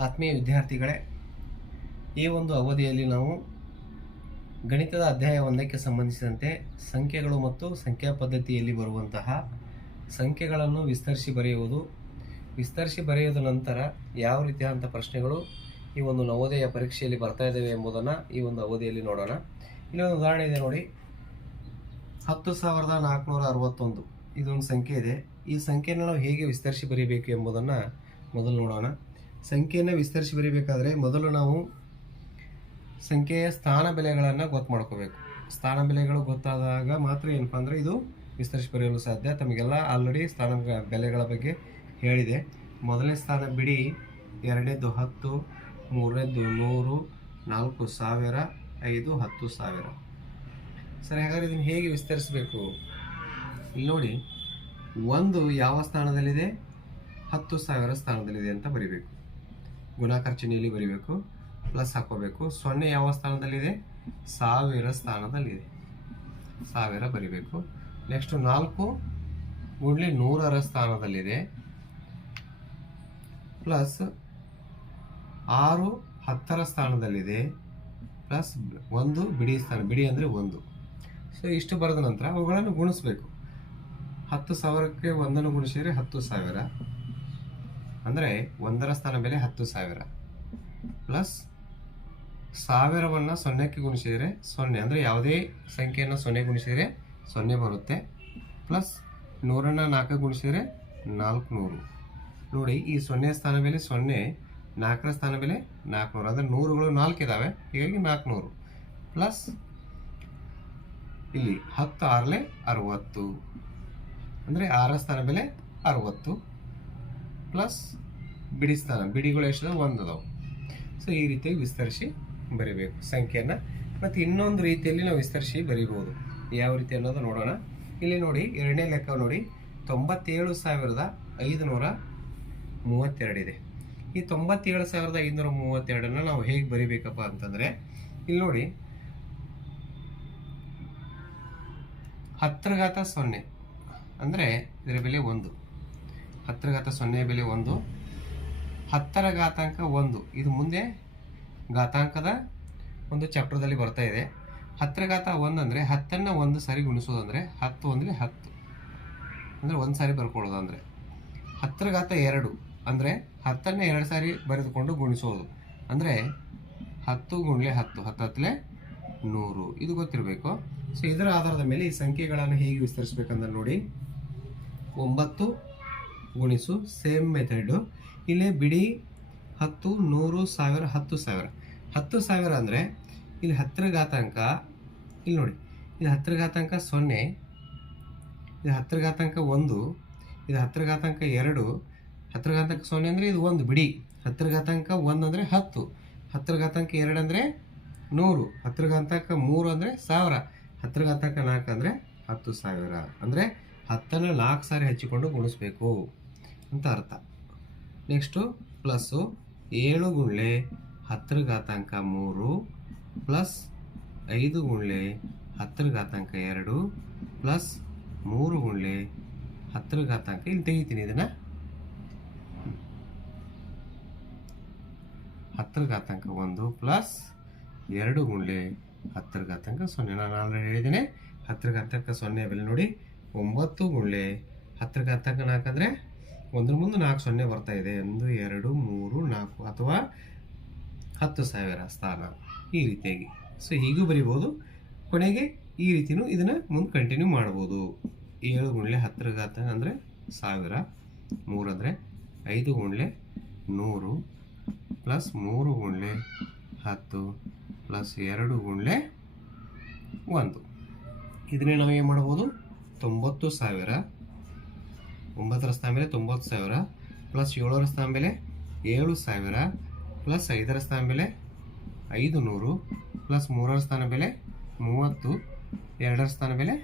ಆತ್ಮೀಯ ವಿದ್ಯಾರ್ಥಿಗಳೇ, ಈ ಒಂದು ಅವಧಿಯಲ್ಲಿ ನಾವು ಗಣಿತದ ಅಧ್ಯಾಯ ಒಂದಕ್ಕೆ ಸಂಬಂಧಿಸಿದಂತೆ ಸಂಖ್ಯೆಗಳು ಮತ್ತು ಸಂಖ್ಯಾ ಪದ್ಧತಿಯಲ್ಲಿ ಬರುವಂತಹ ಸಂಖ್ಯೆಗಳನ್ನು ವಿಸ್ತರಿಸಿ ಬರೆಯುವುದು. ವಿಸ್ತರಿಸಿ ಬರೆಯುವುದ ನಂತರ ಯಾವ ರೀತಿಯಾದಂಥ ಪ್ರಶ್ನೆಗಳು ಈ ಒಂದು ನವೋದಯ ಪರೀಕ್ಷೆಯಲ್ಲಿ ಬರ್ತಾ ಇದ್ದಾವೆ ಎಂಬುದನ್ನು ಈ ಒಂದು ಅವಧಿಯಲ್ಲಿ ನೋಡೋಣ. ಇಲ್ಲಿ ಒಂದು ಉದಾಹರಣೆ ಇದೆ ನೋಡಿ. ಹತ್ತು ಸಾವಿರದ ನಾಲ್ಕುನೂರ ಅರವತ್ತೊಂದು. ಇದೊಂದು ಸಂಖ್ಯೆ ಇದೆ. ಈ ಸಂಖ್ಯೆಯನ್ನು ನಾವು ಹೇಗೆ ವಿಸ್ತರಿಸಿ ಬರೀಬೇಕು ಎಂಬುದನ್ನು ಮೊದಲು ನೋಡೋಣ. ಸಂಖ್ಯೆಯನ್ನು ವಿಸ್ತರಿಸಿ ಬರೀಬೇಕಾದ್ರೆ ಮೊದಲು ನಾವು ಸಂಖ್ಯೆಯ ಸ್ಥಾನ ಬೆಲೆಗಳನ್ನು ಗೊತ್ತು ಮಾಡ್ಕೋಬೇಕು. ಸ್ಥಾನ ಬೆಲೆಗಳು ಗೊತ್ತಾದಾಗ ಮಾತ್ರ ಏನಪ್ಪ ಅಂದರೆ ಇದು ವಿಸ್ತರಿಸಿ ಬರೆಯಲು ಸಾಧ್ಯ. ತಮಗೆಲ್ಲ ಆಲ್ರೆಡಿ ಸ್ಥಾನ ಬೆಲೆಗಳ ಬಗ್ಗೆ ಹೇಳಿದೆ. ಮೊದಲನೇ ಸ್ಥಾನ ಬಿಡಿ. ಎರಡನೇದು ಹತ್ತು, ಮೂರನೇದು ನೂರು, ನಾಲ್ಕು ಸಾವಿರ, ಐದು ಹತ್ತು ಸಾವಿರ. ಸರಿ, ಹಾಗಾದ್ರೆ ಇದನ್ನು ಹೇಗೆ ವಿಸ್ತರಿಸಬೇಕು? ಇಲ್ಲಿ ನೋಡಿ. ಒಂದು ಯಾವ ಸ್ಥಾನದಲ್ಲಿದೆ? ಹತ್ತು ಸಾವಿರ ಸ್ಥಾನದಲ್ಲಿದೆ ಅಂತ ಬರಿಬೇಕು. ಗುಣಾಕಾರ ಚಿಹ್ನೆಯಲ್ಲಿ ಬರೀಬೇಕು ಪ್ಲಸ್ ಹಾಕೋಬೇಕು. ಸೊನ್ನೆ ಯಾವ ಸ್ಥಾನದಲ್ಲಿದೆ? ಸಾವಿರ ಸ್ಥಾನದಲ್ಲಿದೆ. ಸಾವಿರ ಬರಿಬೇಕು. ನೆಕ್ಸ್ಟ್ ನಾಲ್ಕು ಗುಂಡ್ಲಿ ನೂರರ ಸ್ಥಾನದಲ್ಲಿದೆ. ಪ್ಲಸ್ ಆರು, ಹತ್ತರ ಸ್ಥಾನದಲ್ಲಿದೆ. ಪ್ಲಸ್ ಒಂದು, ಬಿಡಿ ಸ್ಥಾನ, ಬಿಡಿ ಅಂದರೆ ಒಂದು. ಸೊ ಇಷ್ಟು ಬರೆದ ನಂತರ ಅವುಗಳನ್ನು ಗುಣಿಸ್ಬೇಕು. ಹತ್ತು ಸಾವಿರಕ್ಕೆ ಒಂದನ್ನು ಗುಣಿಸಿದರೆ ಹತ್ತು ಸಾವಿರ. ಅಂದರೆ ಒಂದರ ಸ್ಥಾನ ಬೆಲೆ ಹತ್ತು ಸಾವಿರ. ಪ್ಲಸ್ ಸಾವಿರವನ್ನು ಸೊನ್ನೆಗೆ ಗುಣಿಸಿದರೆ ಸೊನ್ನೆ. ಅಂದರೆ ಯಾವುದೇ ಸಂಖ್ಯೆಯನ್ನು ಸೊನ್ನೆ ಗುಣಿಸಿದರೆ ಸೊನ್ನೆ ಬರುತ್ತೆ. ಪ್ಲಸ್ ನೂರನ್ನು ನಾಲ್ಕು ಗುಣಿಸಿದರೆ ನಾಲ್ಕು ನೂರು. ನೋಡಿ, ಈ ಸೊನ್ನೆ ಸ್ಥಾನ ಬೆಲೆ ಸೊನ್ನೆ, ನಾಲ್ಕರ ಸ್ಥಾನ ಬೆಲೆ ನಾಲ್ಕುನೂರು. ಅಂದರೆ ನೂರುಗಳು ನಾಲ್ಕು ಇದ್ದಾವೆ ಹೀಗಾಗಿ ನಾಲ್ಕುನೂರು. ಪ್ಲಸ್ ಇಲ್ಲಿ ಹತ್ತು ಆರಲೆ ಅರವತ್ತು. ಅಂದರೆ ಆರ ಸ್ಥಾನ ಬೆಲೆ ಅರವತ್ತು. ಪ್ಲಸ್ ಬಿಡಿಸ್ತಾನ ಬಿಡಿಗಳು ಎಷ್ಟು ಒಂದು ಅದಾವೆ. ಸೊ ಈ ರೀತಿಯಾಗಿ ವಿಸ್ತರಿಸಿ ಬರಿಬೇಕು ಸಂಖ್ಯೆಯನ್ನು. ಮತ್ತು ಇನ್ನೊಂದು ರೀತಿಯಲ್ಲಿ ನಾವು ವಿಸ್ತರಿಸಿ ಬರಿಬೋದು. ಯಾವ ರೀತಿ ಅನ್ನೋದು ನೋಡೋಣ. ಇಲ್ಲಿ ನೋಡಿ, ಎರಡನೇ ಲೆಕ್ಕ ನೋಡಿ. ತೊಂಬತ್ತೇಳು ಸಾವಿರದ ಐದುನೂರ ಮೂವತ್ತೆರಡಿದೆ ಈ ತೊಂಬತ್ತೇಳು ಸಾವಿರದ ಐದುನೂರ ಮೂವತ್ತೆರಡನ್ನು ನಾವು ಹೇಗೆ ಬರಿಬೇಕಪ್ಪ ಅಂತಂದರೆ, ಇಲ್ಲಿ ನೋಡಿ. ಹತ್ತರ ಘಾತ ಸೊನ್ನೆ. ಅಂದರೆ ಇದರ ಬೆಲೆ ಒಂದು. ಹತ್ತರ ಘಾತ ಸೊನ್ನೆ ಬೆಲೆ ಒಂದು. ಹತ್ತರ ಘಾತಾಂಕ ಒಂದು. ಇದು ಮುಂದೆ ಘಾತಾಂಕದ ಒಂದು ಚಾಪ್ಟರ್ದಲ್ಲಿ ಬರ್ತಾ ಇದೆ. ಹತ್ತರ ಘಾತ ಒಂದು ಅಂದರೆ ಹತ್ತನ್ನು ಒಂದು ಸಾರಿ ಗುಣಿಸೋದಂದರೆ ಹತ್ತು ಅಂದರೆ ಹತ್ತು. ಅಂದರೆ ಒಂದು ಸಾರಿ ಬರ್ಕೊಳ್ಳೋದು ಅಂದರೆ ಹತ್ತರ ಘಾತ ಎರಡು ಅಂದರೆ ಹತ್ತನ್ನು ಎರಡು ಸಾರಿ ಬರೆದುಕೊಂಡು ಗುಣಿಸೋದು. ಅಂದರೆ ಹತ್ತು ಗುಣಲೆ ಹತ್ತು ಹತ್ತು ಹತ್ತಲೆ ನೂರು. ಇದು ಗೊತ್ತಿರಬೇಕು. ಸೊ ಇದರ ಆಧಾರದ ಮೇಲೆ ಈ ಸಂಖ್ಯೆಗಳನ್ನು ಹೇಗೆ ವಿಸ್ತರಿಸಬೇಕಂದ್ರೆ ನೋಡಿ. ಒಂಬತ್ತು ಗುಣಿಸು ಸೇಮ್ ಮೆಥಡು ಇಲ್ಲಿ ಬಿಡಿ, ಹತ್ತು, ನೂರು, ಸಾವಿರ, ಹತ್ತು ಸಾವಿರ. ಹತ್ತು ಸಾವಿರ ಅಂದರೆ, ಇಲ್ಲಿ ಹತ್ತರ ಘಾತಾಂಕ, ಇಲ್ಲಿ ನೋಡಿ. ಇದು ಹತ್ತರ ಘಾತಾಂಕ ಸೊನ್ನೆ ಇದು ಹತ್ತರ ಘಾತಾಂಕ ಒಂದು ಇದು ಹತ್ತರ ಘಾತಾಂಕ ಎರಡು, ಹತ್ತರ ಘಾತಾಂಕ ಸೊನ್ನೆ ಅಂದರೆ ಇದು ಒಂದು, ಬಿಡಿ. ಹತ್ತರ ಘಾತಾಂಕ ಒಂದು ಅಂದರೆ ಹತ್ತು. ಹತ್ತರ ಘಾತಾಂಕ ಎರಡು ಅಂದರೆ ನೂರು. ಹತ್ತರ ಘಾತಾಂಕ ಮೂರು ಅಂದರೆ ಸಾವಿರ. ಹತ್ತರ ಘಾತಾಂಕ ನಾಲ್ಕು ಅಂದರೆ ಹತ್ತು ಸಾವಿರ. ಅಂದರೆ ಹತ್ತನ್ನು ನಾಲ್ಕು ಸಾರಿ ಹಚ್ಚಿಕೊಂಡು ಗುಣಿಸ್ಬೇಕು. ಅಂತ ಅರ್ಥ. ನೆಕ್ಸ್ಟು ಪ್ಲಸ್ಸು ಏಳು ಗುಳ್ಳೆ ಹತ್ತರ ಘಾತಾಂಕ ಮೂರು ಪ್ಲಸ್ ಐದು ಗುಳ್ಳೆ ಹತ್ತರ ಘಾತಾಂಕ ಎರಡು ಪ್ಲಸ್ ಮೂರು ಗುಳ್ಳೆ ಹತ್ತರ ಘಾತಾಂಕ ಇಲ್ಲಿ ತೆಗಿತೀನಿ ಇದನ್ನು. ಹತ್ತರ ಘಾತಾಂಕ ಒಂದು ಪ್ಲಸ್ ಎರಡು ಗುಂಡ್ಲೆ ಹತ್ತರ ಘಾತಾಂಕ ಸೊನ್ನೆ. ನಾನು ಆಲ್ರೆಡಿ ಹೇಳಿದ್ದೀನಿ, ಹತ್ತರ ಘಾತಾಂಕ ಸೊನ್ನೆ. ಬೆಲೆ ನೋಡಿ, ಒಂಬತ್ತು ಗುಂಡ್ಲೆ ಹತ್ತರ ಘಾತಾಂಕ ನಾಲ್ಕು ಅಂದರೆ ಒಂದ್ರ ಮುಂದೆ ನಾಲ್ಕು ಸೊನ್ನೆ ಬರ್ತಾ ಇದೆ. ಒಂದು, ಎರಡು, ಮೂರು, ನಾಲ್ಕು ಅಥವಾ ಹತ್ತು ಸಾವಿರ ಸ್ಥಾನ ಈ ರೀತಿಯಾಗಿ. ಸೊ ಹೀಗೂ ಬರಿಬೋದು. ಕೊನೆಗೆ ಈ ರೀತಿನೂ ಇದನ್ನು ಮುಂದೆ ಕಂಟಿನ್ಯೂ ಮಾಡ್ಬೋದು. ಏಳು ಗುಂಡ್ಲೆ ಹತ್ತರ ಘಾತ ಅಂದರೆ ಸಾವಿರ, ಮೂರು ಅಂದರೆ ಐದು ಗುಂಡ್ಲೆ ನೂರು, ಪ್ಲಸ್ ಮೂರು ಗುಂಡ್ಲೆ ಹತ್ತು, ಪ್ಲಸ್ ಎರಡು ಗುಂಡ್ಲೆ ಒಂದು. ಇದನ್ನೇ ನಾವು ಏನು ಮಾಡ್ಬೋದು? ತೊಂಬತ್ತು ಸಾವಿರ ಒಂಬತ್ತರ ಸ್ಥಾನ ಮೇಲೆ ತೊಂಬತ್ತು ಸಾವಿರ ಪ್ಲಸ್ ಏಳರ ಸ್ಥಾನ ಮೇಲೆ ಏಳು ಸಾವಿರ ಪ್ಲಸ್ ಐದರ ಸ್ಥಾನ ಮೇಲೆ ಐದು ನೂರು ಪ್ಲಸ್ ಮೂರರ ಸ್ಥಾನ ಬೆಲೆ ಮೂವತ್ತು, ಎರಡರ ಸ್ಥಾನ ಬೆಲೆ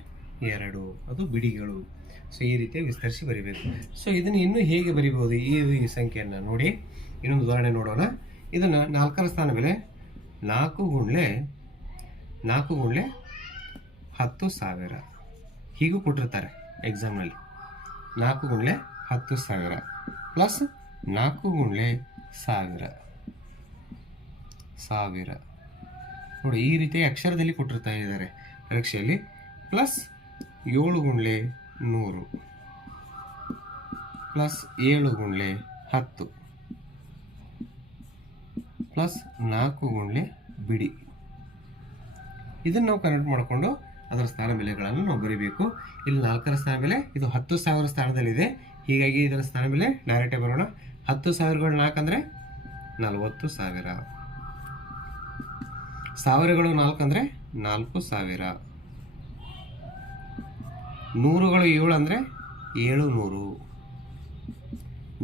ಎರಡು. ಅದು ಬಿಡಿಗಳು. ಸೊ ಈ ರೀತಿ ವಿಸ್ತರಿಸಿ ಬರಿಬೇಕು. ಸೊ ಇದನ್ನು ಇನ್ನೂ ಹೇಗೆ ಬರಿಬೋದು ಈ ಸಂಖ್ಯೆಯನ್ನು ನೋಡಿ. ಇನ್ನೊಂದು ಉದಾಹರಣೆ ನೋಡೋಣ. ಇದನ್ನು ನಾಲ್ಕರ ಸ್ಥಾನ ಬೆಲೆ ನಾಲ್ಕು ಗುಂಡ್ಲೆ ನಾಲ್ಕು ಗುಂಡ್ಲೆ ಹತ್ತು ಸಾವಿರ. ಹೀಗೂ ಕೊಟ್ಟಿರ್ತಾರೆ ಎಕ್ಸಾಮ್ನಲ್ಲಿ ನಾಲ್ಕು ಗುಂಡ್ಲೆ ಹತ್ತು ಸಾವಿರ ಪ್ಲಸ್ ನಾಲ್ಕು ಗುಂಡ್ಲೆ ಸಾವಿರ. ಸಾವಿರ. ನೋಡಿ, ಈ ರೀತಿ ಅಕ್ಷರದಲ್ಲಿ ಕೊಟ್ಟಿರ್ತಾ ಇದ್ದಾರೆ ಪರೀಕ್ಷೆಯಲ್ಲಿ. ಪ್ಲಸ್ ಏಳು ಗುಂಡ್ಲೆ ನೂರು. ಪ್ಲಸ್ ಏಳು ಗುಂಡ್ಲೆ ಹತ್ತು. ಪ್ಲಸ್ ನಾಲ್ಕು ಗುಂಡ್ಲೆ ಬಿಡಿ. ಇದನ್ನು ನಾವು ಕನೆಕ್ಟ್ ಮಾಡಿಕೊಂಡು ಅದರ ಸ್ಥಾನ ಬೆಲೆಗಳನ್ನು ನಾವು ಬರೀಬೇಕು. ಇಲ್ಲಿ ನಾಲ್ಕರ ಸ್ಥಾನ ಬೆಲೆ, ಇದು ಹತ್ತು ಸಾವಿರ ಸ್ಥಾನದಲ್ಲಿದೆ. ಹೀಗಾಗಿ ಇದರ ಸ್ಥಾನ ಬೆಲೆ ಡೈರೆಕ್ಟೇ ಬರೋಣ. ಹತ್ತು ಸಾವಿರಗಳು ನಾಲ್ಕು ಅಂದರೆ ನಲವತ್ತು ಸಾವಿರ. ಸಾವಿರಗಳು ನಾಲ್ಕಂದರೆ ನಾಲ್ಕು ಸಾವಿರ. ನೂರುಗಳು ಏಳು ಅಂದರೆ ಏಳು ನೂರು.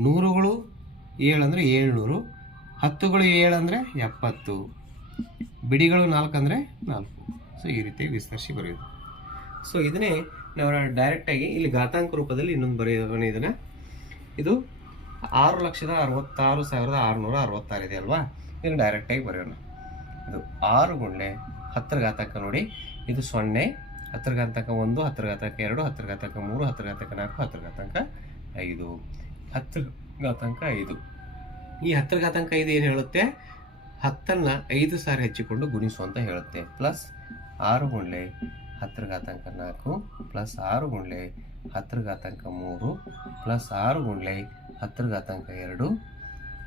ನೂರುಗಳು ಏಳು ಅಂದರೆ ಏಳ್ನೂರು. ಹತ್ತುಗಳು ಏಳು ಅಂದರೆ ಎಪ್ಪತ್ತು. ಬಿಡಿಗಳು ನಾಲ್ಕು ಅಂದರೆ ನಾಲ್ಕು. ಸೊ ಈ ರೀತಿ ವಿಸ್ತರಿಸಿ ಬರೆಯೋದು. ಸೊ ಇದನ್ನೇ ನಾವು ಡೈರೆಕ್ಟಾಗಿ ಇಲ್ಲಿ ಘಾತಾಂಕ ರೂಪದಲ್ಲಿ ಇನ್ನೊಂದು ಬರೆಯೋಣ ಇದನ್ನು. ಇದು ಆರು ಲಕ್ಷದ ಅರವತ್ತಾರು ಸಾವಿರದ ಆರುನೂರ ಅರವತ್ತಾರು ಇದೆ ಅಲ್ವಾ? ಇದನ್ನು ಡೈರೆಕ್ಟಾಗಿ ಬರೆಯೋಣ. ಇದು ಆರು ಗುಂಡೆ ಹತ್ತರ ಘಾತಕ ನೋಡಿ. ಇದು ಸೊನ್ನೆ, ಹತ್ತರ ಘಾತಕ ಒಂದು, ಹತ್ತರ ಘಾತಕ ಎರಡು, ಹತ್ತರ ಘಾತಕ ಮೂರು, ಹತ್ತರ ಘಾತಕ ನಾಲ್ಕು, ಹತ್ತರ ಘಾತಕ ಐದು. ಹತ್ತರ ಘಾತಾಂಕ ಐದು. ಈ ಹತ್ತರ ಘಾತಾಂಕ ಐದು ಏನು ಹೇಳುತ್ತೆ? ಹತ್ತನ್ನು ಐದು ಸಾರಿ ಹೆಚ್ಚಿಕೊಂಡು ಗುಣಿಸು ಅಂತ ಹೇಳುತ್ತೆ. ಪ್ಲಸ್ ಆರು ಗುಂಡ್ಲೆ ಹತ್ತರ ಘಾತಾಂಕ ನಾಲ್ಕು ಪ್ಲಸ್ ಆರು ಗುಂಡ್ಲೆ ಹತ್ತರ ಘಾತಾಂಕ ಮೂರು ಪ್ಲಸ್ ಆರು ಗುಂಡ್ಲೆ ಹತ್ತರ ಘಾತಾಂಕ ಎರಡು.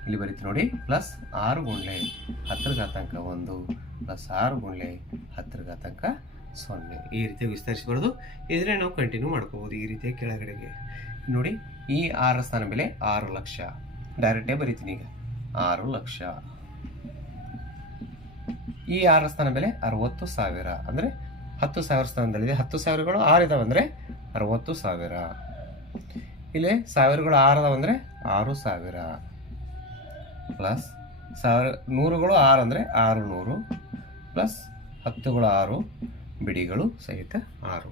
ಇಲ್ಲಿ ಬರೀತಿ ನೋಡಿ, ಪ್ಲಸ್ ಆರು ಗುಂಡ್ಲೆ ಹತ್ತರ ಘಾತಾಂಕ ಒಂದು ಪ್ಲಸ್ ಆರು ಗುಂಡ್ಲೆ ಹತ್ತರ ಘಾತಾಂಕ ಸೊನ್ನೆ. ಈ ರೀತಿ ವಿಸ್ತರಿಸಬಾರ್ದು ಬರೋದು ಇದನ್ನೇ ನಾವು ಕಂಟಿನ್ಯೂ ಮಾಡ್ಕೋಬೋದು ಈ ರೀತಿಯ ಕೆಳಗಡೆಗೆ. ನೋಡಿ, ಈ ಆರ ಸ್ಥಾನ ಬೆಲೆ ಆರು ಲಕ್ಷ. ಡೈರೆಕ್ಟೇ ಬರೀತೀನಿ ಈಗ. ಆರು ಲಕ್ಷ. ಈ ಆರ ಸ್ಥಾನ ಬೆಲೆ ಅರವತ್ತು ಸಾವಿರ. ಅಂದರೆ ಹತ್ತು ಸಾವಿರ ಸ್ಥಾನದಲ್ಲಿದೆ. ಹತ್ತು ಸಾವಿರಗಳು ಆರು ಇದಾವೆ ಅಂದರೆ ಅರವತ್ತು ಸಾವಿರ. ಇಲ್ಲಿ ಸಾವಿರಗಳು ಆರು ಅದಾವೆ ಅಂದರೆ ಆರು ಸಾವಿರ. ಪ್ಲಸ್ ಸಾವಿರ, ನೂರುಗಳು ಆರು ಅಂದರೆ ಆರು ನೂರು. ಪ್ಲಸ್ ಹತ್ತುಗಳು ಆರು, ಬಿಡಿಗಳು ಸಹಿತ ಆರು.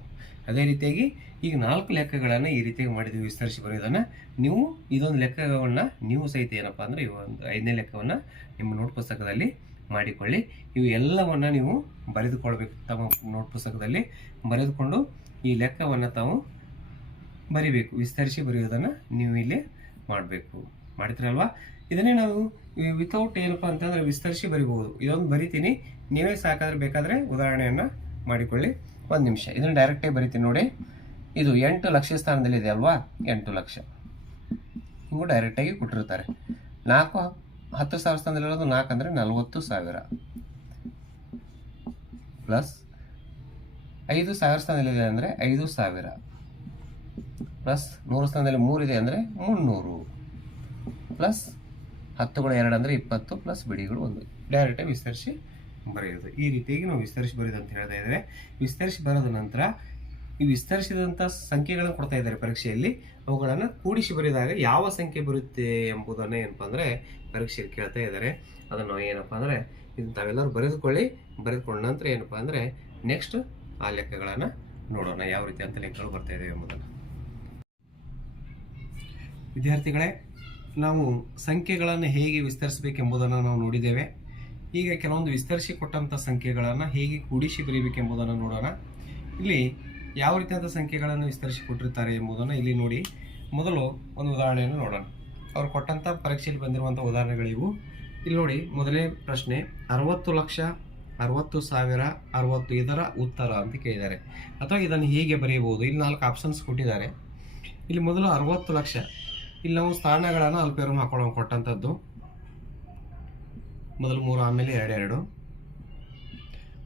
ಅದೇ ರೀತಿಯಾಗಿ ಈಗ ನಾಲ್ಕು ಲೆಕ್ಕಗಳನ್ನು ಈ ರೀತಿಯಾಗಿ ಮಾಡಿದ್ವಿ, ವಿಸ್ತರಿಸಿ ಬರೆಯೋದನ್ನು. ನೀವು ಇದೊಂದು ಲೆಕ್ಕಗಳನ್ನ, ನೀವು ಸಹಿತ ಏನಪ್ಪ ಅಂದರೆ ಈ ಒಂದು ಐದನೇ ಲೆಕ್ಕವನ್ನು ನಿಮ್ಮ ನೋಟ್ ಪುಸ್ತಕದಲ್ಲಿ ಮಾಡಿಕೊಳ್ಳಿ. ಇವು ಎಲ್ಲವನ್ನು ನೀವು ಬರೆದುಕೊಳ್ಬೇಕು. ತಮ್ಮ ನೋಟ್ ಪುಸ್ತಕದಲ್ಲಿ ಬರೆದುಕೊಂಡು ಈ ಲೆಕ್ಕವನ್ನು ತಾವು ಬರಿಬೇಕು. ವಿಸ್ತರಿಸಿ ಬರೆಯೋದನ್ನು ನೀವು ಇಲ್ಲಿ ಮಾಡಬೇಕು. ಮಾಡ್ತೀರಲ್ವಾ? ಇದನ್ನೇ ನಾವು ವಿತೌಟ್ ಏನಪ್ಪ ಅಂತಂದ್ರೆ ವಿಸ್ತರಿಸಿ ಬರಿಬೋದು ಇದೊಂದು ಬರಿತೀನಿ. ನೀವೇ ಸಾಕಾದ್ರೆ ಬೇಕಾದ್ರೆ ಉದಾಹರಣೆಯನ್ನು ಮಾಡಿಕೊಳ್ಳಿ. ಒಂದು ನಿಮಿಷ. ಇದನ್ನು ಡೈರೆಕ್ಟಾಗಿ ಬರಿತೀನಿ ನೋಡಿ. ಇದು ಎಂಟು ಲಕ್ಷ ಸ್ಥಾನದಲ್ಲಿದೆ ಅಲ್ವಾ? ಎಂಟು ಲಕ್ಷ. ಹಿಂಗೂ ಡೈರೆಕ್ಟಾಗಿ ಕೊಟ್ಟಿರ್ತಾರೆ ನಾಲ್ಕು ಹತ್ತು ಸಾವಿರ ಸ್ಥಾನದಲ್ಲಿರೋದು ನಾಲ್ಕು ಅಂದರೆ ನಲವತ್ತು ಸಾವಿರ. ಪ್ಲಸ್ ಐದು ಸಾವಿರ ಸ್ಥಾನದಲ್ಲಿದೆ ಅಂದರೆ ಐದು ಸಾವಿರ. ಪ್ಲಸ್ ನೂರು ಸ್ಥಾನದಲ್ಲಿ ಮೂರಿದೆ ಅಂದರೆ ಮುನ್ನೂರು. ಪ್ಲಸ್ ಹತ್ತುಗಳು ಎರಡು ಅಂದರೆ ಇಪ್ಪತ್ತು, ಪ್ಲಸ್ ಬಿಡಿಗಳು ಒಂದು. ಡೈರೆಕ್ಟಾಗಿ ವಿಸ್ತರಿಸಿ ಬರೆಯೋದು. ಈ ರೀತಿಯಾಗಿ ನಾವು ವಿಸ್ತರಿಸಿ ಬರೆಯೋದು ಅಂತ ಹೇಳ್ತಾ ಇದ್ದೇವೆ. ವಿಸ್ತರಿಸಿ ಬರೋದ ನಂತರ ಈ ವಿಸ್ತರಿಸಿದಂಥ ಸಂಖ್ಯೆಗಳನ್ನು ಕೊಡ್ತಾ ಇದ್ದಾರೆ ಪರೀಕ್ಷೆಯಲ್ಲಿ. ಅವುಗಳನ್ನು ಕೂಡಿಸಿ ಬರೆದಾಗ ಯಾವ ಸಂಖ್ಯೆ ಬರುತ್ತೆ ಎಂಬುದನ್ನು ಏನಪ್ಪ ಅಂದರೆ ಪರೀಕ್ಷೆಯಲ್ಲಿ ಕೇಳ್ತಾ ಇದ್ದಾರೆ. ಅದನ್ನು ಏನಪ್ಪ ಅಂದರೆ ಇದನ್ನು ತಾವೆಲ್ಲರೂ ಬರೆದುಕೊಳ್ಳಿ. ಬರೆದುಕೊಂಡ ನಂತರ ಏನಪ್ಪ ಅಂದರೆ ನೆಕ್ಸ್ಟ್ ಆ ಲೆಕ್ಕಗಳನ್ನು ನೋಡೋಣ. ಯಾವ ರೀತಿ ಅಂತ ಲೆಕ್ಕಗಳು ಬರ್ತಾ ಇದ್ದಾವೆ ಎಂಬುದನ್ನು. ವಿದ್ಯಾರ್ಥಿಗಳೇ, ನಾವು ಸಂಖ್ಯೆಗಳನ್ನು ಹೇಗೆ ವಿಸ್ತರಿಸಬೇಕೆಂಬುದನ್ನು ನಾವು ನೋಡಿದ್ದೇವೆ. ಈಗ ಕೆಲವೊಂದು ವಿಸ್ತರಿಸಿ ಕೊಟ್ಟಂಥ ಸಂಖ್ಯೆಗಳನ್ನು ಹೇಗೆ ಕೂಡಿಸಿ ಬರೀಬೇಕೆಂಬುದನ್ನು ನೋಡೋಣ. ಇಲ್ಲಿ ಯಾವ ರೀತಿಯಾದ ಸಂಖ್ಯೆಗಳನ್ನು ವಿಸ್ತರಿಸಿ ಕೊಟ್ಟಿರ್ತಾರೆ ಎಂಬುದನ್ನು ಇಲ್ಲಿ ನೋಡಿ. ಮೊದಲು ಒಂದು ಉದಾಹರಣೆಯನ್ನು ನೋಡೋಣ. ಅವರು ಕೊಟ್ಟಂಥ ಪರೀಕ್ಷೆಯಲ್ಲಿ ಬಂದಿರುವಂಥ ಉದಾಹರಣೆಗಳಿವು. ಇಲ್ಲಿ ನೋಡಿ ಮೊದಲನೇ ಪ್ರಶ್ನೆ, ಅರವತ್ತು ಲಕ್ಷ, ಅರವತ್ತು ಸಾವಿರ, ಅರವತ್ತು ಇದರ ಉತ್ತರ ಅಂತ ಕೇಳಿದ್ದಾರೆ. ಅಥವಾ ಇದನ್ನು ಹೀಗೆ ಬರೆಯಬಹುದು? ಇಲ್ಲಿ ನಾಲ್ಕು ಆಪ್ಷನ್ಸ್ ಕೊಟ್ಟಿದ್ದಾರೆ. ಇಲ್ಲಿ ಮೊದಲು ಅರವತ್ತು ಲಕ್ಷ. ಇಲ್ಲಿ ನಾವು ಸ್ಥಾನಗಳನ್ನು ಅಲ್ಪೇರು ಹಾಕೊಳ್ಳೋ ಕೊಟ್ಟಂಥದ್ದು ಮೊದಲು ಮೂರು, ಆಮೇಲೆ ಎರಡೆರಡು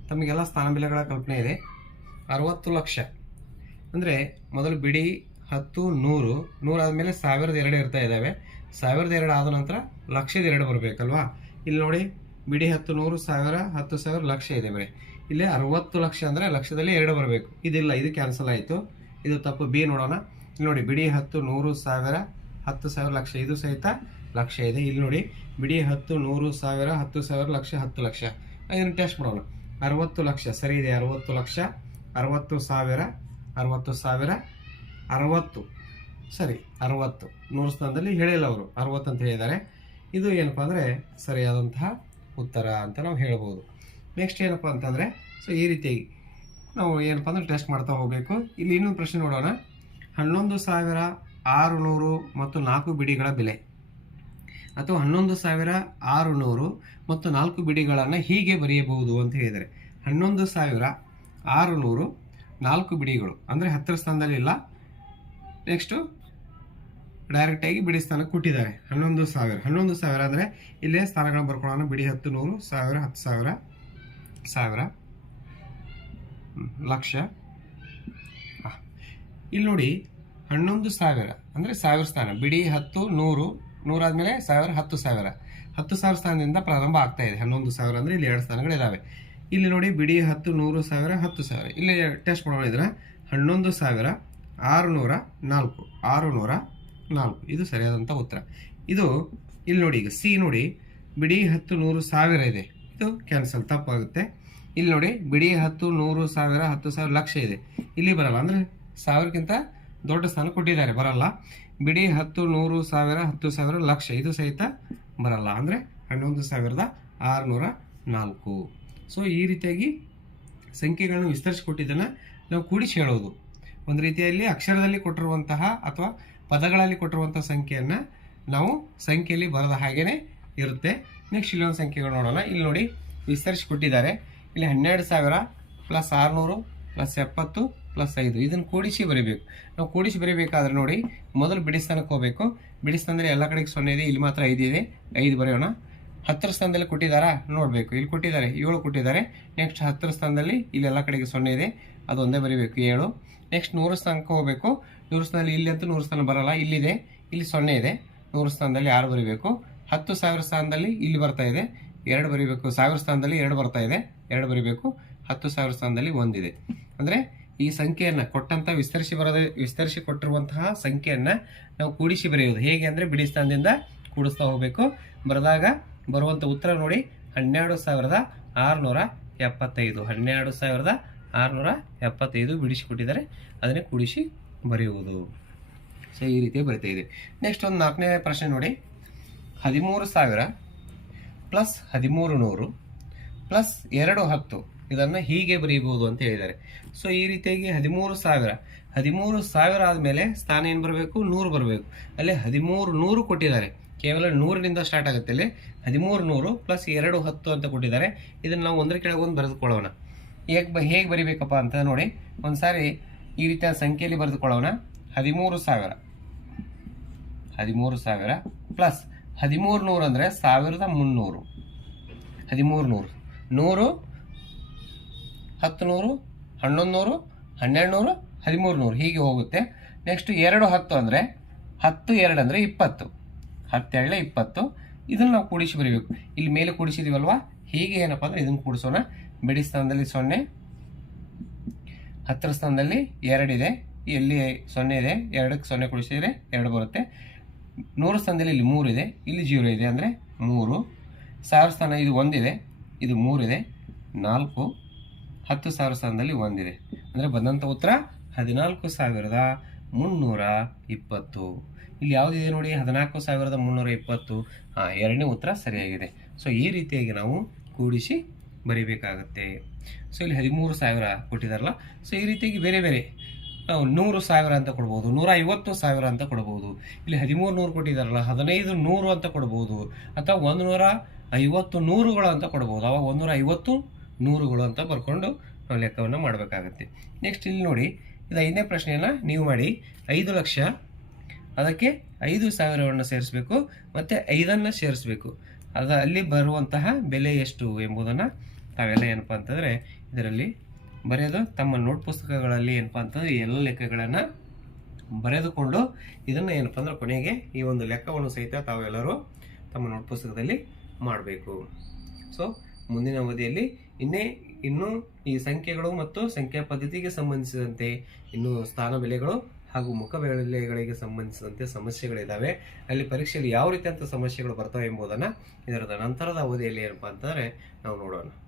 ತಮಗೆಲ್ಲ ಸ್ಥಾನ ಬೆಲೆಗಳ ಕಲ್ಪನೆ ಇದೆ. ಅರವತ್ತು ಲಕ್ಷ. ಅಂದರೆ ಮೊದಲು ಬಿಡಿ ಹತ್ತು ನೂರು ನೂರು ಆದಮೇಲೆ ಸಾವಿರದ ಎರಡು ಇರ್ತಾ ಇದ್ದಾವೆ ಸಾವಿರದ ಎರಡು ಆದ ನಂತರ ಲಕ್ಷದ ಎರಡು ಬರಬೇಕಲ್ವಾ? ಇಲ್ಲಿ ನೋಡಿ, ಬಿಡಿ ಹತ್ತು ನೂರು, ಸಾವಿರ ಹತ್ತು ಸಾವಿರ, ಲಕ್ಷ ಇದೆ ಬರೀ ಇಲ್ಲಿ ಅರವತ್ತು ಲಕ್ಷ ಅಂದರೆ ಲಕ್ಷದಲ್ಲಿ ಎರಡು ಬರಬೇಕು. ಇದಿಲ್ಲ, ಇದು ಕ್ಯಾನ್ಸಲ್ ಆಯಿತು. ಇದು ತಪ್ಪು. ಬಿ ನೋಡೋಣ. ಇಲ್ಲಿ ನೋಡಿ, ಬಿಡಿ ಹತ್ತು ನೂರು, ಸಾವಿರ ಹತ್ತು ಸಾವಿರ, ಲಕ್ಷ. ಇದು ಸಹಿತ ಲಕ್ಷ ಇದೆ. ಇಲ್ಲಿ ನೋಡಿ, ಬಿಡಿ ಹತ್ತು ನೂರು, ಸಾವಿರ ಹತ್ತು ಸಾವಿರ, ಲಕ್ಷ, ಹತ್ತು ಲಕ್ಷ. ಇದನ್ನು ಟೆಸ್ಟ್ ಮಾಡೋಣ. ಅರವತ್ತು ಲಕ್ಷ. ಸರಿ ಇದೆ, ಅರವತ್ತು ಲಕ್ಷ. ಅರವತ್ತು ಸಾವಿರ ಅರವತ್ತು ಸಾವಿರ, ಅರವತ್ತು. ಸರಿ, ಅರವತ್ತು. ನೂರು ಸ್ಥಾನದಲ್ಲಿ ಹೇಳಿಲ್ಲ ಅವರು. ಅರವತ್ತು ಅಂತ ಹೇಳಿದ್ದಾರೆ. ಇದು ಏನಪ್ಪ ಅಂದರೆ ಸರಿಯಾದಂತಹ ಉತ್ತರ ಅಂತ ನಾವು ಹೇಳ್ಬೋದು. ನೆಕ್ಸ್ಟ್ ಏನಪ್ಪ ಅಂತಂದರೆ ಸೊ ಈ ರೀತಿಯಾಗಿ ನಾವು ಏನಪ್ಪ ಅಂದರೆ ಟೆಸ್ಟ್ ಮಾಡ್ತಾ ಹೋಗಬೇಕು. ಇಲ್ಲಿ ಇನ್ನೊಂದು ಪ್ರಶ್ನೆ ನೋಡೋಣ. ಹನ್ನೊಂದು ಸಾವಿರ ಆರುನೂರು ಮತ್ತು ನಾಲ್ಕು ಬಿಡಿಗಳ ಬೆಲೆ. ಅಥವಾ ಹನ್ನೊಂದು ಸಾವಿರ ಆರುನೂರು ಮತ್ತು ನಾಲ್ಕು ಬಿಡಿಗಳನ್ನು ಹೀಗೆ ಬರೆಯಬಹುದು ಅಂತ ಹೇಳಿದರೆ ಹನ್ನೊಂದು ಸಾವಿರ ಆರುನೂರು ನಾಲ್ಕು ಬಿಡಿಗಳು. ಅಂದರೆ ಹತ್ತರ ಸ್ಥಾನದಲ್ಲಿ ಇಲ್ಲ. ನೆಕ್ಸ್ಟು ಡೈರೆಕ್ಟಾಗಿ ಬಿಡಿ ಸ್ಥಾನಕ್ಕೆ ಕೊಟ್ಟಿದ್ದಾರೆ. ಹನ್ನೊಂದು ಸಾವಿರ. ಹನ್ನೊಂದು ಸಾವಿರ ಅಂದರೆ ಇಲ್ಲೇ ಸ್ಥಾನಗಳು ಬರ್ಕೊಳ್ಳೋಣ. ಬಿಡಿ ಹತ್ತು, ನೂರು, ಸಾವಿರ, ಹತ್ತು ಸಾವಿರ ಸಾವಿರ. ಲಕ್ಷ. ಇಲ್ಲಿ ನೋಡಿ ಹನ್ನೊಂದು ಸಾವಿರ. ಅಂದರೆ ಸಾವಿರ ಸ್ಥಾನ. ಬಿಡಿ ಹತ್ತು, ನೂರು ನೂರಾದ್ಮೇಲೆ ಸಾವಿರ, ಹತ್ತು ಸಾವಿರ. ಹತ್ತು ಸಾವಿರ ಸ್ಥಾನದಿಂದ ಪ್ರಾರಂಭ ಆಗ್ತಾ ಇದೆ. ಹನ್ನೊಂದು ಸಾವಿರ ಅಂದರೆ ಇಲ್ಲಿ ಎರಡು ಸ್ಥಾನಗಳಿದ್ದಾವೆ ಇಲ್ಲಿ ನೋಡಿ ಬಿಡಿ ಹತ್ತು, ನೂರು ಸಾವಿರ, ಹತ್ತು ಸಾವಿರ. ಇಲ್ಲಿ ಟೆಸ್ಟ್ ಮಾಡೋಣ ಇದನ್ನ ಹನ್ನೊಂದು ಸಾವಿರ, ಆರುನೂರ ನಾಲ್ಕು ಆರುನೂರ ನಾಲ್ಕು. ಇದು ಸರಿಯಾದಂಥ ಉತ್ತರ. ಇದು ಇಲ್ಲಿ ನೋಡಿ ಈಗ ಸಿ ನೋಡಿ ಬಿಡಿ ಹತ್ತು, ನೂರು ಸಾವಿರ ಇದೆ. ಇದು ಕ್ಯಾನ್ಸಲ್ ತಪ್ಪಾಗುತ್ತೆ. ಇಲ್ಲಿ ನೋಡಿ ಬಿಡಿ ಹತ್ತು, ನೂರು ಸಾವಿರ, ಹತ್ತು ಸಾವಿರ ಲಕ್ಷ ಇದೆ. ಇಲ್ಲಿ ಬರಲ್ಲ. ಅಂದರೆ ಸಾವಿರಕ್ಕಿಂತ ದೊಡ್ಡ ಸ್ಥಾನ ಕೊಟ್ಟಿದ್ದಾರೆ. ಬರಲ್ಲ. ಬಿಡಿ ಹತ್ತು, ನೂರು ಸಾವಿರ, ಹತ್ತು ಸಾವಿರ ಲಕ್ಷ. ಇದು ಸಹಿತ ಬರಲ್ಲ. ಅಂದರೆ ಹನ್ನೊಂದು ಸಾವಿರದ ಆರುನೂರ ನಾಲ್ಕು. ಸೊ ಈ ರೀತಿಯಾಗಿ ಸಂಖ್ಯೆಗಳನ್ನು ವಿಸ್ತರಿಸಿಕೊಟ್ಟಿದ್ದನ್ನು ನಾವು ಕೂಡಿಸಿ ಹೇಳೋದು. ಒಂದು ರೀತಿಯಲ್ಲಿ ಅಕ್ಷರದಲ್ಲಿ ಕೊಟ್ಟಿರುವಂತಹ ಅಥವಾ ಪದಗಳಲ್ಲಿ ಕೊಟ್ಟಿರುವಂಥ ಸಂಖ್ಯೆಯನ್ನು ನಾವು ಸಂಖ್ಯೆಯಲ್ಲಿ ಬರದ ಹಾಗೇ ಇರುತ್ತೆ. ನೆಕ್ಸ್ಟ್ ಇಲ್ಲೊಂದು ಸಂಖ್ಯೆಗಳು ನೋಡೋಣ. ಇಲ್ಲಿ ನೋಡಿ ವಿಸ್ತರಿಸಿ ಕೊಟ್ಟಿದ್ದಾರೆ ಇಲ್ಲಿ ಹನ್ನೆರಡು ಸಾವಿರ ಪ್ಲಸ್ ಆರುನೂರು ಪ್ಲಸ್ ಎಪ್ಪತ್ತು ಪ್ಲಸ್ ಐದು. ಇದನ್ನು ಕೂಡಿಸಿ ಬರೀಬೇಕು. ನಾವು ಕೂಡಿಸಿ ಬರೀಬೇಕಾದ್ರೆ ನೋಡಿ ಮೊದಲು ಬಿಡಿಸ್ತಾನಕ್ಕೆ ಹೋಗಬೇಕು. ಬಿಡಿಸ್ತಂದರೆ ಎಲ್ಲ ಕಡೆಗೆ ಸೊನ್ನೆ ಇದೆ, ಇಲ್ಲಿ ಮಾತ್ರ ಐದು ಇದೆ. ಐದು ಬರೆಯೋಣ. ಹತ್ತರ ಸ್ಥಾನದಲ್ಲಿ ಕೊಟ್ಟಿದ್ದಾರಾ? ನೋಡಬೇಕು. ಇಲ್ಲಿ ಕೊಟ್ಟಿದ್ದಾರೆ, ಏಳು ಕೊಟ್ಟಿದ್ದಾರೆ. ನೆಕ್ಸ್ಟ್ ಹತ್ತರ ಸ್ಥಾನದಲ್ಲಿ ಇಲ್ಲಿ ಎಲ್ಲ ಕಡೆಗೆ ಸೊನ್ನೆ ಇದೆ. ಅದು ಒಂದೇ ಬರೀಬೇಕು, ಏಳು. ನೆಕ್ಸ್ಟ್ ನೂರು ಸ್ಥಾನಕ್ಕೆ ಹೋಗಬೇಕು. ನೂರು ಸ್ಥಾನದಲ್ಲಿ ಇಲ್ಲಿ ಅಂತೂ ನೂರು ಸ್ಥಾನ ಬರಲ್ಲ, ಇಲ್ಲಿದೆ. ಇಲ್ಲಿ ಸೊನ್ನೆ ಇದೆ. ನೂರು ಸ್ಥಾನದಲ್ಲಿ ಆರು ಬರೀಬೇಕು. ಹತ್ತು ಸಾವಿರ ಸ್ಥಾನದಲ್ಲಿ ಇಲ್ಲಿ ಬರ್ತಾ ಇದೆ. ಎರಡು ಬರೀಬೇಕು. ಸಾವಿರ ಸ್ಥಾನದಲ್ಲಿ ಎರಡು ಬರ್ತಾ ಇದೆ. ಎರಡು ಬರೀಬೇಕು. ಹತ್ತು ಸಾವಿರ ಸ್ಥಾನದಲ್ಲಿ ಒಂದಿದೆ. ಅಂದರೆ ಈ ಸಂಖ್ಯೆಯನ್ನು ಕೊಟ್ಟಂತ ವಿಸ್ತರಿಸಿ ಬರೋದೇ, ವಿಸ್ತರಿಸಿ ಕೊಟ್ಟಿರುವಂತಹ ಸಂಖ್ಯೆಯನ್ನು ನಾವು ಕೂಡಿಸಿ ಬರೆಯೋದು ಹೇಗೆ ಅಂದರೆ ಬಿಡಿ ಸ್ಥಾನದಿಂದ ಕೂಡಿಸ್ತಾ ಹೋಗಬೇಕು. ಬರೆದಾಗ ಬರುವಂಥ ಉತ್ತರ ನೋಡಿ. ಹನ್ನೆರಡು ಸಾವಿರದ ಆರುನೂರ ಎಪ್ಪತ್ತೈದು. ಹನ್ನೆರಡು ಸಾವಿರದ ಆರುನೂರ ಎಪ್ಪತ್ತೈದು ಬಿಡಿಸಿ ಕೊಟ್ಟಿದ್ದಾರೆ ಅದನ್ನೇ ಕೂಡಿಸಿ ಬರೆಯುವುದು. ಸೊ, ಈ ರೀತಿ ಬರಿತಾ ಇದೆ ನೆಕ್ಸ್ಟ್ ಒಂದು ನಾಲ್ಕನೇ ಪ್ರಶ್ನೆ ನೋಡಿ. ಹದಿಮೂರು ಸಾವಿರ ಪ್ಲಸ್ ಹದಿಮೂರು ನೂರು ಪ್ಲಸ್ ಎರಡು ಹತ್ತು. ಇದನ್ನು ಹೀಗೆ ಬರೀಬಹುದು ಅಂತ ಹೇಳಿದ್ದಾರೆ. ಸೊ, ಈ ರೀತಿಯಾಗಿ ಹದಿಮೂರು ಸಾವಿರ. ಹದಿಮೂರು ಸಾವಿರ ಆದಮೇಲೆ ಸ್ಥಾನ ಏನು ಬರಬೇಕು? ನೂರು ಬರಬೇಕು. ಅಲ್ಲಿ ಹದಿಮೂರು ನೂರು ಕೊಟ್ಟಿದ್ದಾರೆ. ಕೇವಲ ನೂರಿನಿಂದ ಸ್ಟಾರ್ಟ್ ಆಗುತ್ತೆ ಇಲ್ಲಿ. ಹದಿಮೂರು ನೂರು ಪ್ಲಸ್ ಎರಡು ಹತ್ತು ಅಂತ ಕೊಟ್ಟಿದ್ದಾರೆ. ಇದನ್ನು ನಾವು ಒಂದರ ಕೆಳಗೆ ಒಂದು ಬರೆದುಕೊಳ್ಳೋಣ. ಹೇಗೆ ಬ ಹೇಗೆ ಬರಿಬೇಕಪ್ಪ ಅಂತ ನೋಡಿ. ಒಂದು ಸಾರಿ ಈ ರೀತಿಯ ಸಂಖ್ಯೆಯಲ್ಲಿ ಬರೆದುಕೊಳ್ಳೋಣ. ಹದಿಮೂರು ಸಾವಿರ. ಹದಿಮೂರು ಸಾವಿರ ಪ್ಲಸ್ ಹದಿಮೂರು ನೂರು ಅಂದರೆ ಸಾವಿರದ ಮುನ್ನೂರು. ಹದಿಮೂರು ನೂರು. ನೂರು, ಹತ್ತು ನೂರು, ಹನ್ನೊಂದು ನೂರು, ಹನ್ನೆರಡು ನೂರು, ಹದಿಮೂರು ನೂರು. ಹೀಗೆ ಹೋಗುತ್ತೆ. ನೆಕ್ಸ್ಟ್ ಎರಡು ಹತ್ತು ಅಂದರೆ ಹತ್ತು ಎರಡು ಅಂದರೆ ಇಪ್ಪತ್ತು. ಹತ್ತೆರಡೇ ಇಪ್ಪತ್ತು, ಇದನ್ನು ನಾವು ಕೂಡಿಸಿ ಬರೀಬೇಕು. ಇಲ್ಲಿ ಮೇಲೆ ಕೂಡಿಸಿದೀವಲ್ವಾ? ಹೀಗೆ ಏನಪ್ಪ ಅಂದರೆ ಇದನ್ನು ಕೂಡಿಸೋಣ. ಬಿಡಿ ಸ್ಥಾನದಲ್ಲಿ ಸೊನ್ನೆ, ಹತ್ತರ ಸ್ಥಾನದಲ್ಲಿ ಎರಡಿದೆ. ಎಲ್ಲಿ ಸೊನ್ನೆ ಇದೆ, ಎರಡಕ್ಕೆ ಸೊನ್ನೆ ಕೂಡಿಸಿದರೆ ಎರಡು ಬರುತ್ತೆ. ನೂರು ಸ್ಥಾನದಲ್ಲಿ ಇಲ್ಲಿ ಮೂರಿದೆ ಇಲ್ಲಿ ಜೀರೋ ಇದೆ ಅಂದರೆ ಮೂರು. ಸಾವಿರ ಸ್ಥಾನ ಇದು ಒಂದಿದೆ, ಇದು ಮೂರಿದೆ ನಾಲ್ಕು. ಹತ್ತು ಸಾವಿರ ಸ್ಥಾನದಲ್ಲಿ ಒಂದಿದೆ. ಅಂದರೆ ಬಂದಂಥ ಉತ್ತರ ಹದಿನಾಲ್ಕು ಸಾವಿರದ ಮುನ್ನೂರ ಇಪ್ಪತ್ತು. ಇಲ್ಲಿ ಯಾವುದಿದೆ ನೋಡಿ, ಹದಿನಾಲ್ಕು ಸಾವಿರದ ಮುನ್ನೂರ ಇಪ್ಪತ್ತು. ಎರಡನೇ ಉತ್ತರ ಸರಿಯಾಗಿದೆ. ಸೊ ಈ ರೀತಿಯಾಗಿ ನಾವು ಕೂಡಿಸಿ ಬರೀಬೇಕಾಗತ್ತೆ. ಸೊ ಇಲ್ಲಿ ಹದಿಮೂರು ಸಾವಿರ ಕೊಟ್ಟಿದಾರಲ್ಲ. ಸೊ ಈ ರೀತಿಯಾಗಿ ಬೇರೆ ಬೇರೆ. ನೂರು ಸಾವಿರ ಅಂತ ಕೊಡ್ಬೋದು ನೂರ ಐವತ್ತು ಸಾವಿರ ಅಂತ ಕೊಡ್ಬೋದು. ಇಲ್ಲಿ ಹದಿಮೂರು ನೂರು ಕೊಟ್ಟಿದಾರಲ್ಲ, ಹದಿನೈದು ನೂರು ಅಂತ ಕೊಡ್ಬೋದು, ಅಥವಾ ಒಂದು ನೂರ ಐವತ್ತು ನೂರುಗಳು ಅಂತ ಕೊಡ್ಬೋದು, ಅವಾಗ ಒಂದೂರ ಐವತ್ತು ನೂರುಗಳು ಅಂತ ಬರ್ಕೊಂಡು ನಾವು ಲೆಕ್ಕವನ್ನು ಮಾಡಬೇಕಾಗತ್ತೆ. ನೆಕ್ಸ್ಟ್ ಇಲ್ಲಿ ನೋಡಿ, ಇದು ಐದನೇ ಪ್ರಶ್ನೆಯನ್ನು ನೀವು ಮಾಡಿ. ಐದು ಲಕ್ಷ ಅದಕ್ಕೆ ಐದು ಸಾವಿರವನ್ನು ಸೇರಿಸಬೇಕು, ಮತ್ತು ಐದನ್ನು ಸೇರಿಸಬೇಕು. ಅದ ಅಲ್ಲಿ ಬರುವಂತಹ ಬೆಲೆ ಎಷ್ಟು ಎಂಬುದನ್ನು ತಾವೆಲ್ಲ ಏನಪ್ಪ ಅಂತಂದರೆ ಇದರಲ್ಲಿ ಬರೆಯೋದು ತಮ್ಮ ನೋಟ್ ಪುಸ್ತಕಗಳಲ್ಲಿ ಏನಪ್ಪ ಅಂತಂದರೆ ಎಲ್ಲ ಲೆಕ್ಕಗಳನ್ನು ಬರೆದುಕೊಂಡು ಇದನ್ನು ಏನಪ್ಪ ಅಂದ್ರೆ ಕೊನೆಗೆ ಈ ಒಂದು ಲೆಕ್ಕವನ್ನು ಸಹಿತ ತಾವೆಲ್ಲರೂ ತಮ್ಮ ನೋಟ್ ಪುಸ್ತಕದಲ್ಲಿ ಮಾಡಬೇಕು. ಸೊ ಮುಂದಿನ ಅವಧಿಯಲ್ಲಿ ಇನ್ನೇ ಇನ್ನೂ ಈ ಸಂಖ್ಯೆಗಳು ಮತ್ತು ಸಂಖ್ಯಾ ಪದ್ಧತಿಗೆ ಸಂಬಂಧಿಸಿದಂತೆ ಇನ್ನೂ ಸ್ಥಾನ ಬೆಲೆಗಳು ಹಾಗೂ ಮುಖ ಬೆಲೆಗಳಿಗೆ ಸಂಬಂಧಿಸಿದಂತೆ ಸಮಸ್ಯೆಗಳಿದ್ದಾವೆ ಅಲ್ಲಿ ಪರೀಕ್ಷೆಯಲ್ಲಿ ಯಾವ ರೀತಿಯಂಥ ಸಮಸ್ಯೆಗಳು ಬರ್ತವೆ ಎಂಬುದನ್ನು ಇದರ ನಂತರದ ಅವಧಿಯಲ್ಲಿ ಏನಪ್ಪ ಅಂತಂದರೆ ನಾವು ನೋಡೋಣ.